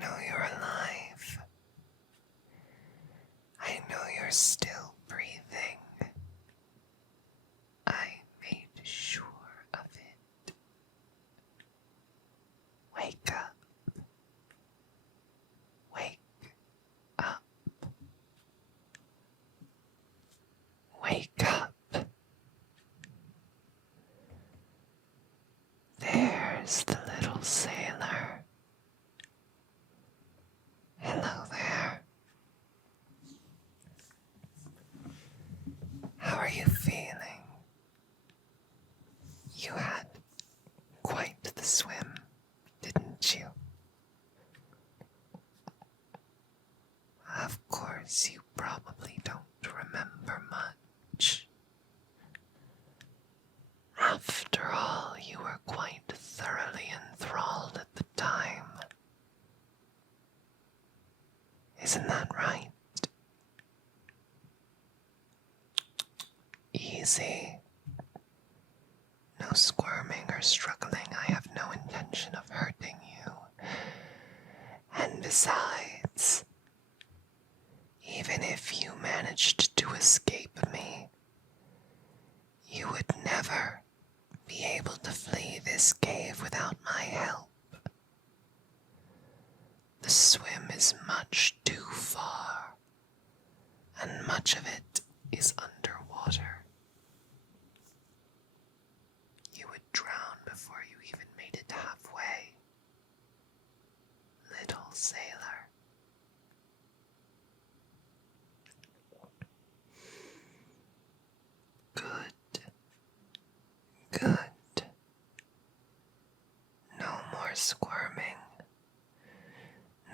know you're alive. I know you're still breathing. I made sure of it. Wake up. Wake up. Wake up. There's the little sailor. Hello there. How are you feeling? You had quite the swim, didn't you? Of course, you probably don't remember much. After all, you were quite thoroughly enthralled at the time. Isn't that right? Easy. No squirming or struggling. I have no intention of hurting you. And besides, even if you managed to escape me, you would never be able to flee this cave without my help. The swim is much too far, and much of it is underwater. You would drown before you even made it halfway. Little sailor. Good. Good. No more squirming.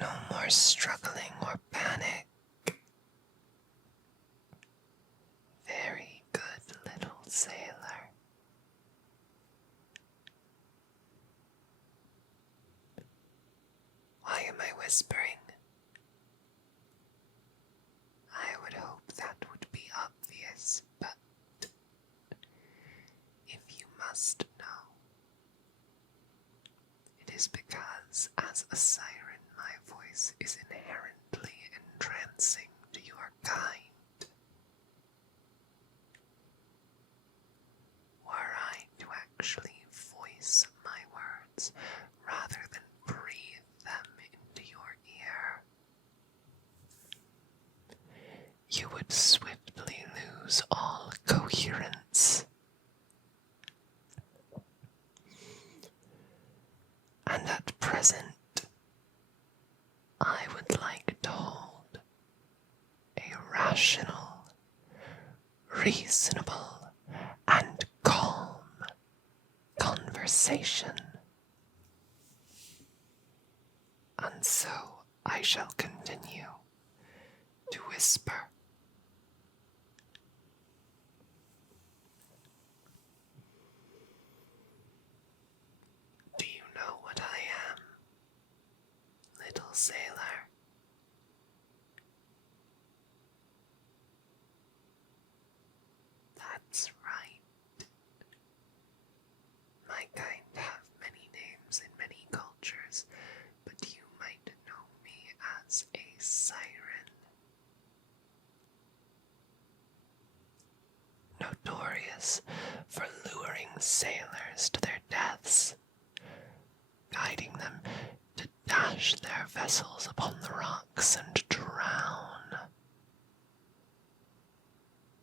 No more struggling or panic. Very good, little sailor. Why am I whispering? I would hope that would be obvious, but if you must know, it is because as a siren, my voice is inherently entrancing to your kind. Were I to actually voice my words rather than breathe them into your ear, you would swiftly lose all coherence. And at present, I would like to hold a rational, reasonable, and calm conversation. And so I shall continue to whisper. Do you know what I am, little sailor? That's right. My kind have many names in many cultures, but you might know me as a siren. Notorious for luring sailors to their deaths, guiding them to dash their vessels upon the rocks and drown,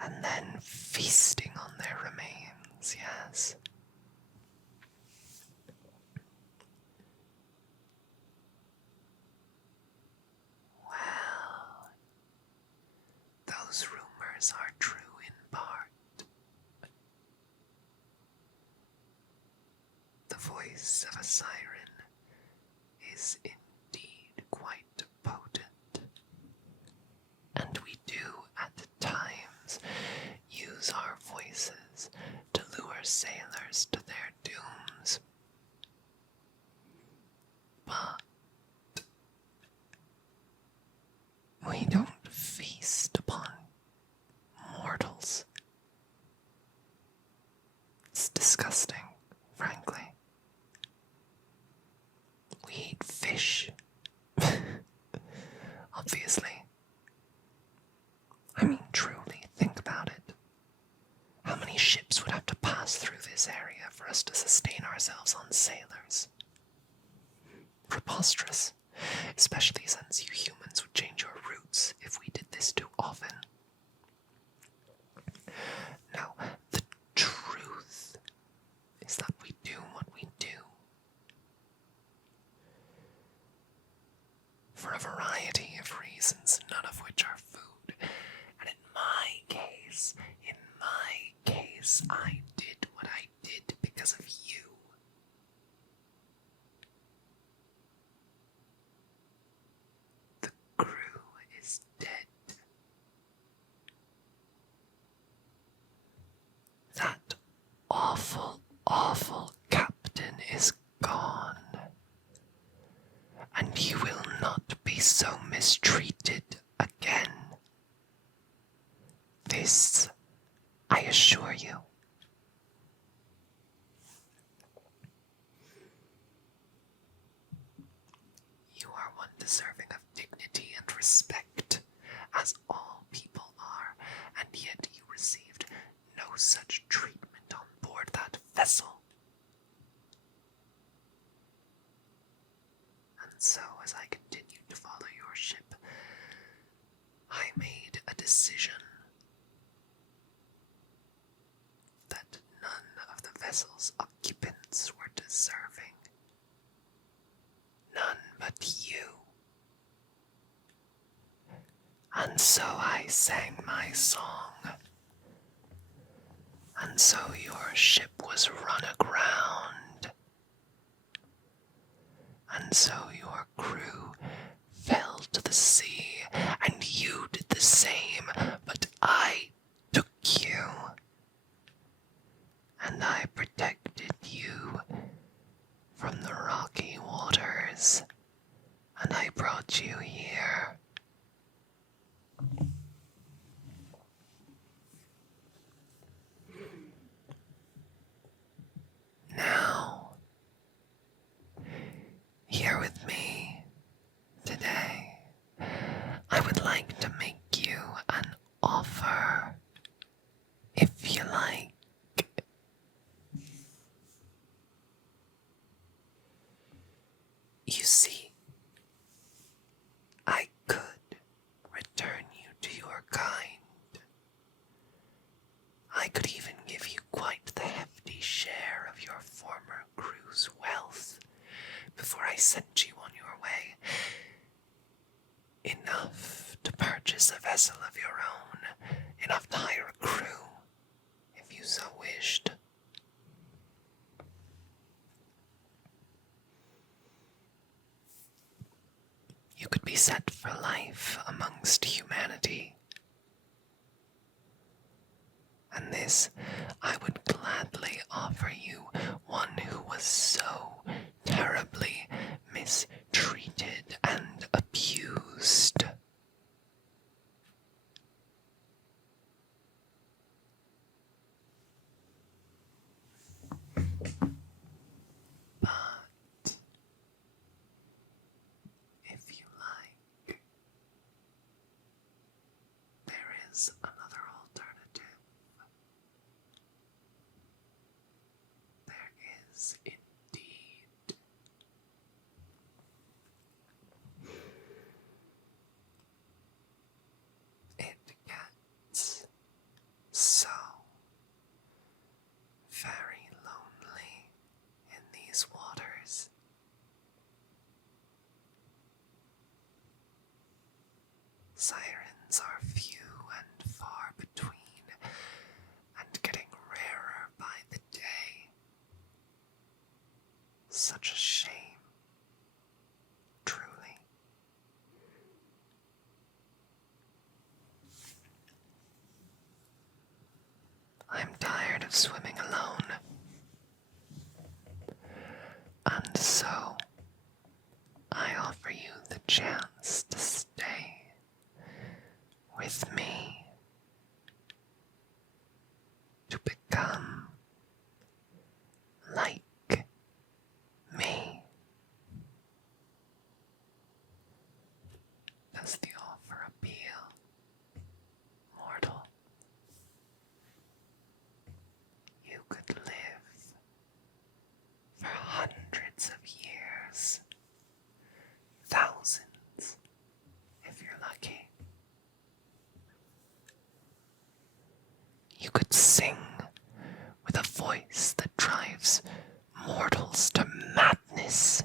and then feasting on their remains, yes. Well, those rumors are true in part. The voice of a siren is indeed quite potent, and we do at times use our voices to lure sailors to their dooms. But we don't feast upon mortals. It's disgusting, frankly. We eat fish. this area for us to sustain ourselves on sailors. Preposterous, especially since you humans would change your routes if we did this too often. Now, the truth is that we do what we do for a variety of reasons, none of which are food. And in my case, I did what I did because of you. The crew is dead. That awful, awful captain is gone. And you will not be so mistreated again. This, I assure you. You are one deserving of dignity and respect, as all people are, and yet you received no such treatment on board that vessel. And so, as I continued to follow your ship, I made a decision that none of the vessel's occupants were deserving. None but you. And so I sang my song. And so your ship was run aground. And so your crew fell to the sea, and you did the same, but I took you. And I protected you from the rocky waters, and I brought you here. Now, here with me today, I would like to make you an offer, if you like. You see, I could return you to your kind. I could even give you quite the hefty share of your former crew's wealth before I sent you on your way. Enough to purchase a vessel of your own, enough to hire a crew, if you so wished. You could be set for life amongst humanity. And this I would gladly offer you, one who was so terribly mistreated and abused. But if you like, there is another alternative. There is indeed. It gets so very lonely in these waters. Sirens are few and far between, and getting rarer by the day. Such a shame, truly. I'm tired of swimming alone. And so, I offer you the chance to stay with me, to become like me. Does the offer appeal, mortal? You could live You could sing with a voice that drives mortals to madness,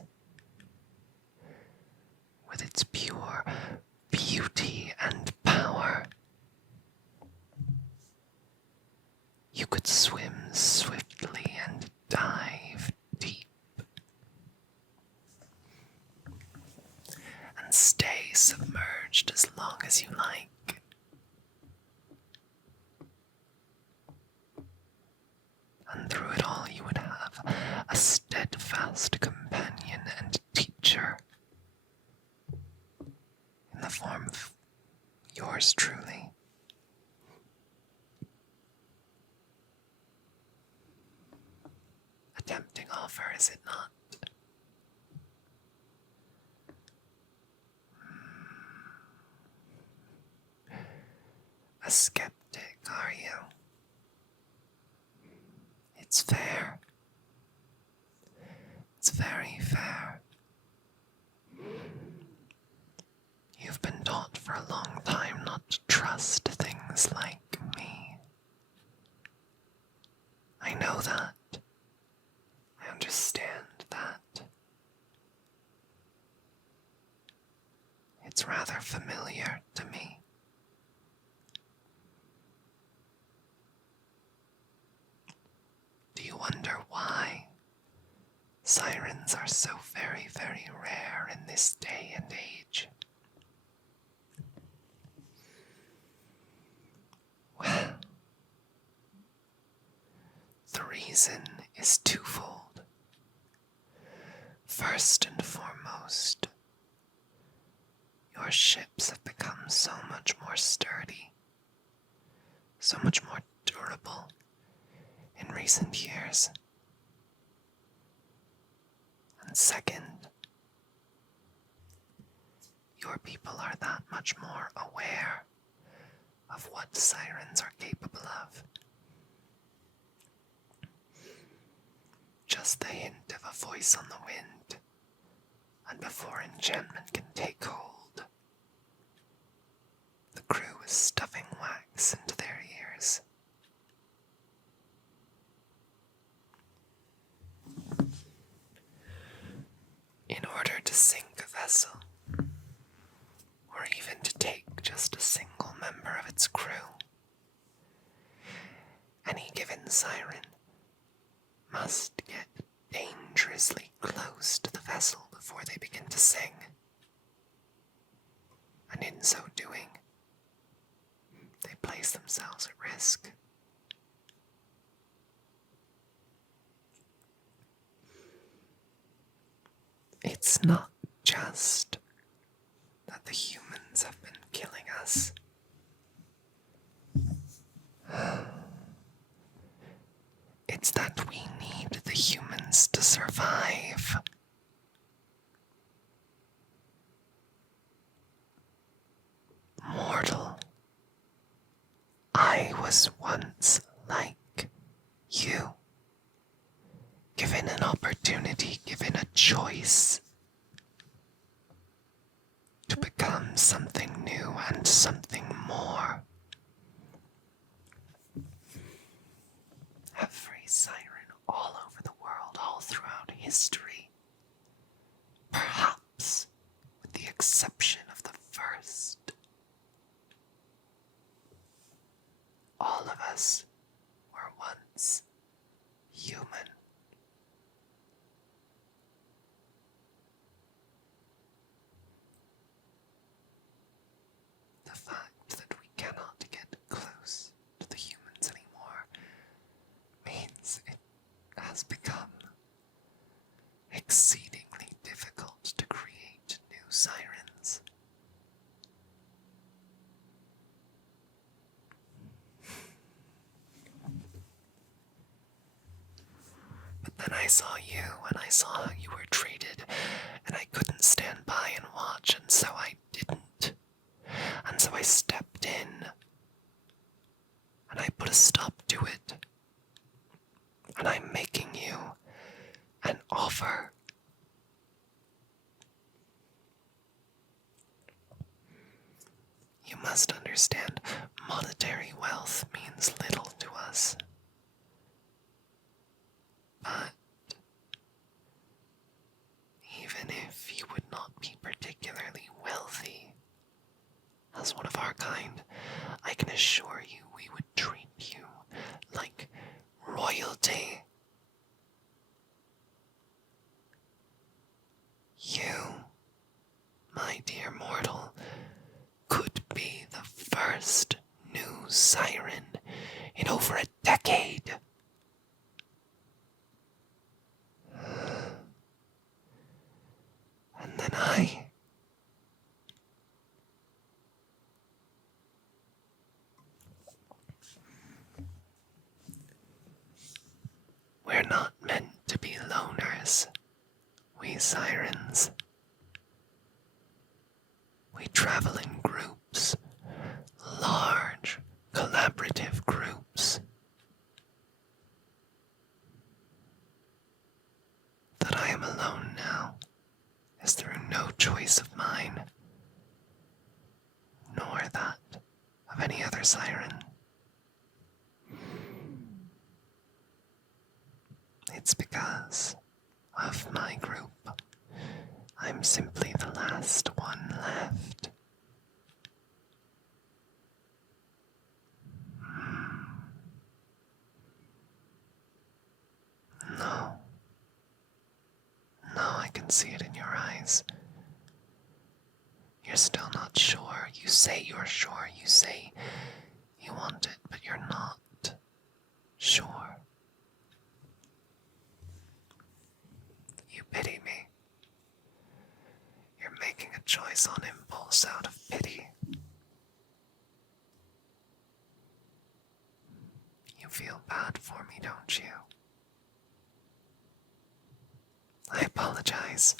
with its pure beauty and power. You could swim swiftly and dive deep, and stay submerged as long as you like. And through it all you would have a steadfast companion and teacher in the form of yours truly. A tempting offer, is it not? A skeptic, are you? It's fair. It's very fair. You've been taught for a long time not to trust things like me. I know that. I understand that. It's rather familiar to me. Do you wonder why sirens are so very, very rare in this day and age? Well, the reason is twofold. First and foremost, your ships have become so much more sturdy, so much more durable in recent years. And second, your people are that much more aware of what sirens are capable of. Just the hint of a voice on the wind, and before enchantment can take hold, the crew is stuffing wax into their ears. In order to sink a vessel, or even to take just a single member of its crew, any given siren must get dangerously close to the vessel before they begin to sing. And in so doing, they place themselves at risk. It's not just that the humans have been killing us. It's that we need the humans to survive. Mortal, I was once like you. Given an opportunity, given a choice to become something new and something more. Every siren all over the world, all throughout history, perhaps with the exception of the first, all of us were once human. The fact that we cannot get close to the humans anymore means it has become exceedingly difficult to create new sirens. But then I saw you, and I saw how you were treated, and I couldn't stand by and watch, and so I didn't. And so I stepped in, and I put a stop to it. And I'm making you an offer. You You must understand, monetary wealth means little to us. But even if you would not be particularly wealthy, as one of our kind, I can assure you we would treat you like royalty. You, my dear mortal, could be the first new Siren in over a decade. And then we're not meant to be loners, we Sirens. We travel in groups, large, collaborative groups. That I am alone now is through no choice of mine, nor that of any other Siren. It's because of my group. I'm simply the last one left. No. No, I can see it in your eyes. You're still not sure. You say you're sure. You say you want it, but you're not sure. You pity me. You're making a choice on impulse out of pity. You feel bad for me, don't you? I apologize.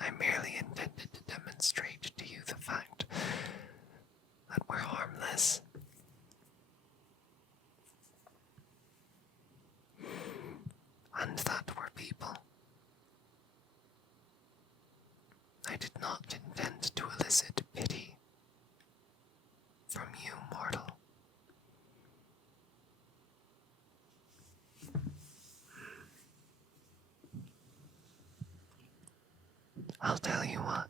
I merely intended to demonstrate to you the fact that we're harmless. And that we're people. I did not intend to elicit pity from you, mortal. I'll tell you what.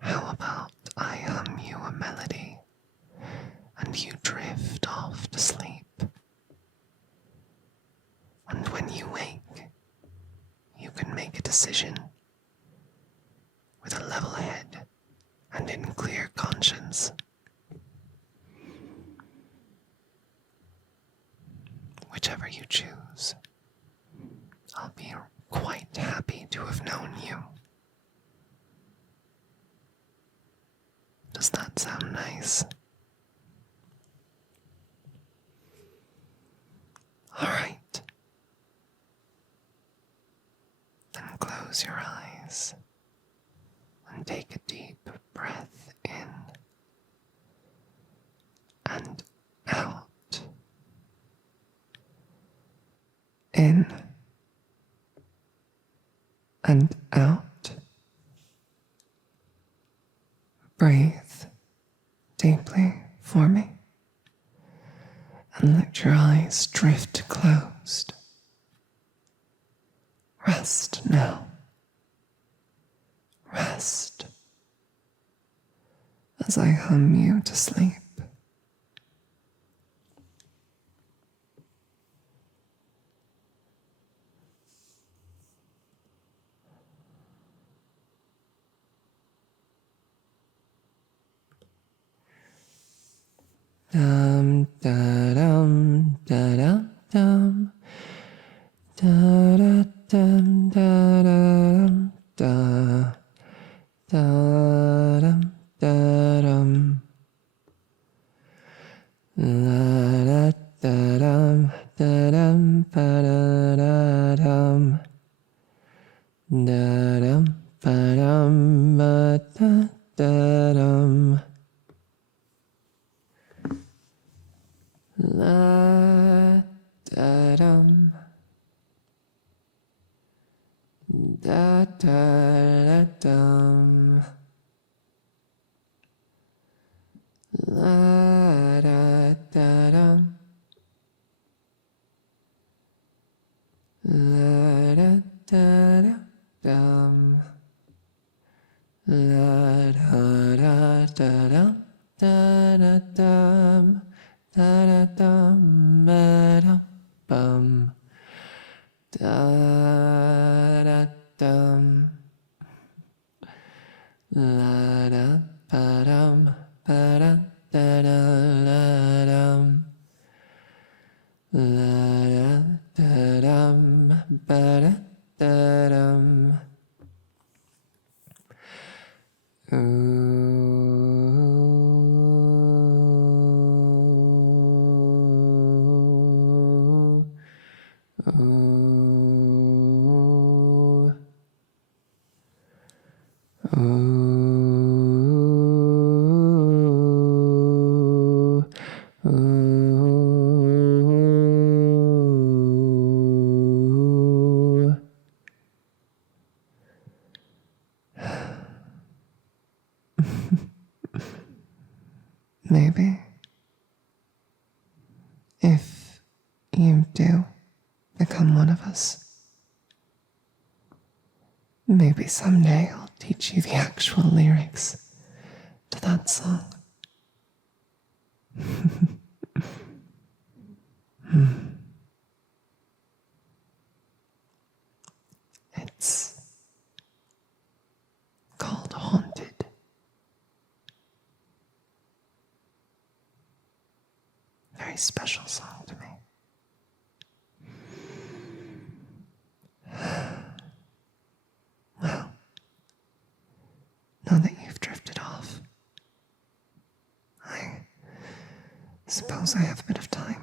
How about I hum you a melody and you drift off to sleep? And when you wake, you can make a decision with a level head and in clear conscience. Whichever you choose, I'll be quite happy to have known you. Does that sound nice? Alright. Then close your eyes and take a deep breath in and out. In and out. Breathe deeply for me and let your eyes drift closed. Rest now. Rest as I hum you to sleep. Dum da dum da dum dum da da dum da dum da da dum da dum la da da dum da dum ba da da dum da dum ba dum ba da da dum la da dum Da da da dum. La da da dum. La da da da dum. La da da da dum. Da da dum. Da da dum. Ba dum bum. Da da dum. La da ba dum ba da da da la dum. La da da dum ba da da dum. Maybe if you do become one of us, maybe someday I'll teach you the actual lyrics to that song. It's called Haunted. Very special song to me. Well, now that you've drifted off, I suppose I have a bit of time.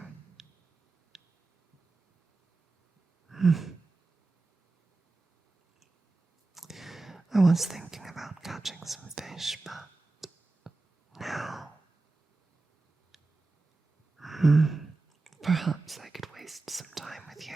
I was thinking about catching some fish, but now, perhaps I could waste some time with you.